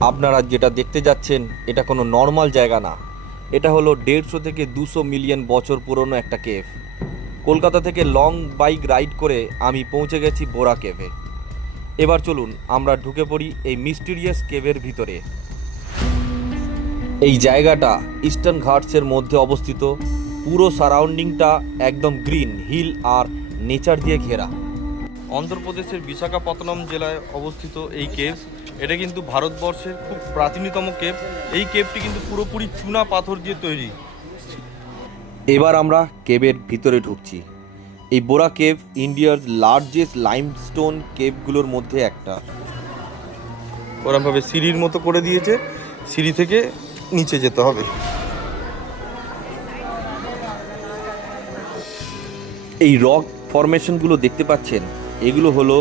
আপনারা যেটা দেখতে যাচ্ছেন এটা কোনো নর্মাল জায়গা না। এটা হলো 150 থেকে 200 মিলিয়ন বছর পুরনো একটা কেভ। কলকাতা থেকে লং বাইক রাইড করে আমি পৌঁছে গেছি বোরা কেভে। এবার চলুন আমরা ঢুকে পড়ি এই মিস্টিরিয়াস কেভের ভিতরে। এই জায়গাটা ইস্টার্ন ঘাটসের মধ্যে অবস্থিত। পুরো সারাউন্ডিংটা একদম গ্রিন হিল আর নেচার দিয়ে ঘেরা। অন্ধ্রপ্রদেশের বিশাখাপত্তনম জেলায় অবস্থিত এই কেভ। এটা কিন্তু ভারতবর্ষের খুব প্রাচীনতম কেভ। এই কেভটি কিন্তু পুরোপুরি চুনা পাথর দিয়ে তৈরি। এবার আমরা কেভের ভিতরে ঢুকছি। এই বোরা কেভ ইন্ডিয়ার লার্জেস্ট লাইমস্টোন কেভগুলোর মধ্যে একটা। ওরকমভাবে সিঁড়ির মতো করে দিয়েছে, সিঁড়ি থেকে নিচে যেতে হবে। এই রক ফরমেশনগুলো দেখতে পাচ্ছেন, এগুলো হলো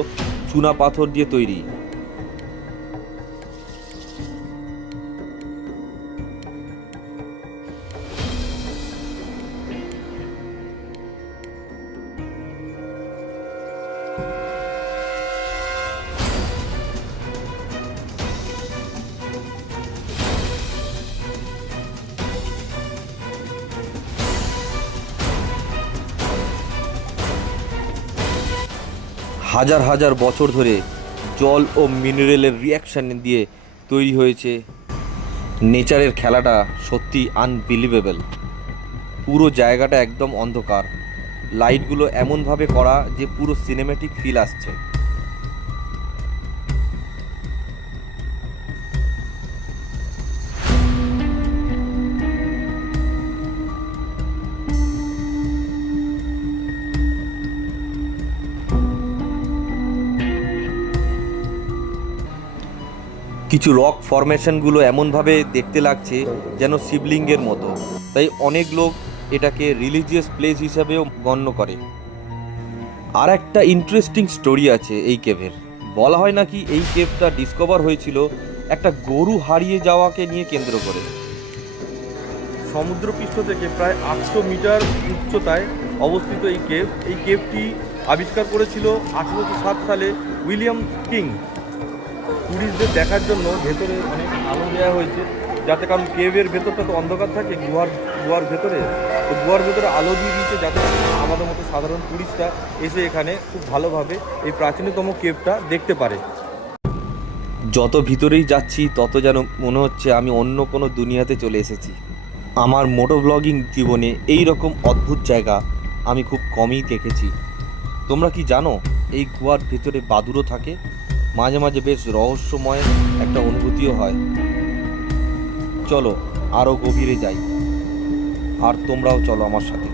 চুনা পাথর দিয়ে তৈরি। হাজার হাজার বছর ধরে জল ও মিনারেলের রিয়াকশান দিয়ে তৈরি হয়েছে। নেচারের খেলাটা সত্যি আনবিলিভেবল। পুরো জায়গাটা একদম অন্ধকার, লাইটগুলো এমনভাবে করা যে পুরো সিনেম্যাটিক ফিল আসছে। কিছু রক ফরমেশনগুলো এমনভাবে দেখতে লাগছে যেন শিবলিঙ্গের মতো, তাই অনেক লোক এটাকে রিলিজিয়াস প্লেস হিসাবেও গণ্য করে। আর একটা ইন্টারেস্টিং স্টোরি আছে এই কেভের। বলা হয় নাকি এই কেভটা ডিসকভার হয়েছিল একটা গরু হারিয়ে যাওয়াকে নিয়ে কেন্দ্র করে। সমুদ্রপৃষ্ঠ থেকে প্রায় 800 মিটার উচ্চতায় অবস্থিত এই কেভটি আবিষ্কার করেছিল 1807 সালে উইলিয়াম কিং। ট্যুরিস্টদের দেখার জন্য ভেতরে অনেক আলো দেওয়া হয়েছে, যাতে, কারণ কেভের ভেতরটা তো অন্ধকার থাকে, গুহার ভেতরে, তো গুহার ভেতরে আলো দিয়ে দিয়েছে যাতে আমাদের মতো সাধারণ ট্যুরিস্টরা এসে এখানে খুব ভালোভাবে এই প্রাচীনতম কেভটা দেখতে পারে। যত ভিতরেই যাচ্ছি তত যেন মনে হচ্ছে আমি অন্য কোনো দুনিয়াতে চলে এসেছি। আমার মোটো ব্লগিং জীবনে এই রকম অদ্ভুত জায়গা আমি খুব কমই দেখেছি। তোমরা কি জানো এই গুহার ভিতরে বাদুড়ও থাকে? মাঝে মাঝে বেশ রহস্যময় একটা অনুভূতিও হয়। চলো আরও গভীরে যাই, আর তোমরাও চলো আমার সাথে।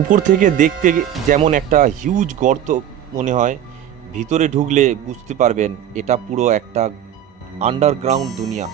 উপর থেকে দেখতে যেমন একটা হিউজ গর্ত মনে হয়, ভিতরে ঢুকলে বুঝতে পারবেন এটা পুরো একটা আন্ডারগ্রাউন্ড দুনিয়া।